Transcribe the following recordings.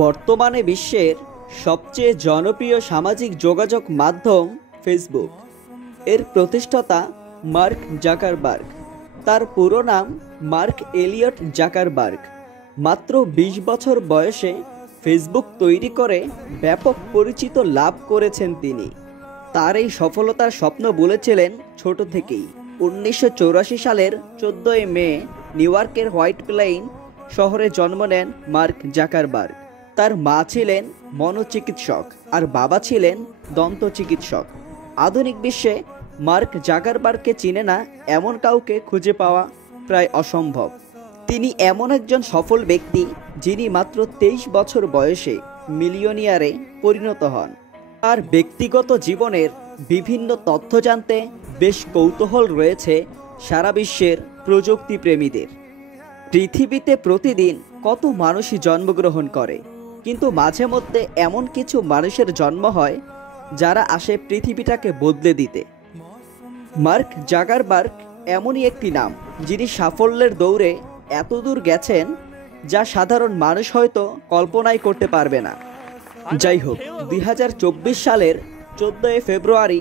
বর্তমানে বিশ্বের সবচেয়ে জনপ্রিয় সামাজিক যোগাযোগ মাধ্যম ফেসবুক। এর প্রতিষ্ঠাতা মার্ক জাকারবার্গ। তার পুরো নাম মার্ক এলিয়ট জাকারবার্গ। মাত্র ২০ বছর বয়সে ফেসবুক তৈরি করে ব্যাপক পরিচিতি লাভ করেছেন তিনি। তার এই সফলতার স্বপ্ন বলেছিলেন ছোট থেকেই। ১৯৮৪ সালের ১৪ মে নিউ ইয়র্কের হোয়াইট প্লেইন শহরে জন্ম নেন মার্ক জাকারবার্গ। তার মা ছিলেন মনোচিকিৎসক আর বাবা ছিলেন দন্ত চিকিৎসক। আধুনিক বিশ্বে মার্ক জাকারবার্গকে চিনে না এমন কাউকে খুঁজে পাওয়া প্রায় অসম্ভব। তিনি এমন একজন সফল ব্যক্তি যিনি মাত্র ২৩ বছর বয়সে মিলিয়নিয়ারে পরিণত হন। তার ব্যক্তিগত জীবনের বিভিন্ন তথ্য জানতে বেশ কৌতূহল রয়েছে সারা বিশ্বের প্রযুক্তি প্রেমীদের। পৃথিবীতে প্রতিদিন কত মানুষই জন্মগ্রহণ করে, কিন্তু মাঝে মধ্যে এমন কিছু মানুষের জন্ম হয় যারা আসে পৃথিবীটাকে বদলে দিতে। মার্ক জাকারবার্গ এমনই একটি নাম যিনি সাফল্যের দৌড়ে এতদূর গেছেন যা সাধারণ মানুষ হয়তো কল্পনাই করতে পারবে না। যাই হোক, ২০২৪ সালের ১৪ ফেব্রুয়ারি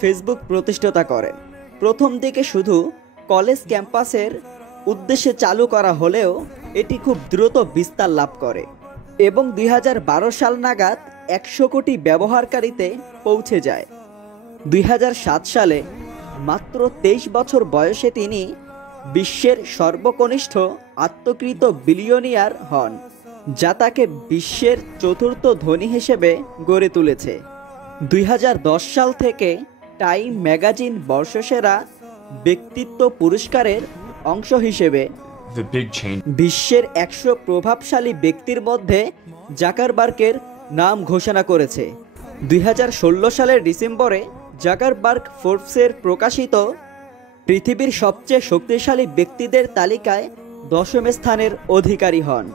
ফেসবুক প্রতিষ্ঠাতা করেন। প্রথম দিকে শুধু কলেজ ক্যাম্পাসের উদ্দেশ্যে চালু করা হলেও এটি খুব দ্রুত বিস্তার লাভ করে এবং ২০১২ সাল নাগাদ ১০০ কোটি ব্যবহারকারীতে পৌঁছে যায়। ২০০৭ সালে মাত্র ২৩ বছর বয়সে তিনি বিশ্বের সর্বকনিষ্ঠ আত্মকৃত বিলিয়নিয়ার হন, যা তাকে বিশ্বের চতুর্থ ধনী হিসেবে গড়ে তুলেছে। ২০১০ সাল থেকে টাইম ম্যাগাজিন বর্ষসেরা ব্যক্তিত্ব পুরস্কারের অংশ হিসেবে বিশ্বের ১০০ প্রভাবশালী ব্যক্তির মধ্যে জাকারবার্গের নাম ঘোষণা করেছে। ২০১৬ সালের ডিসেম্বরে জাকারবার্গ ফোর্বসের প্রকাশিত পৃথিবীর সবচেয়ে শক্তিশালী ব্যক্তিদের তালিকায় ১০ম স্থানের অধিকারী হন।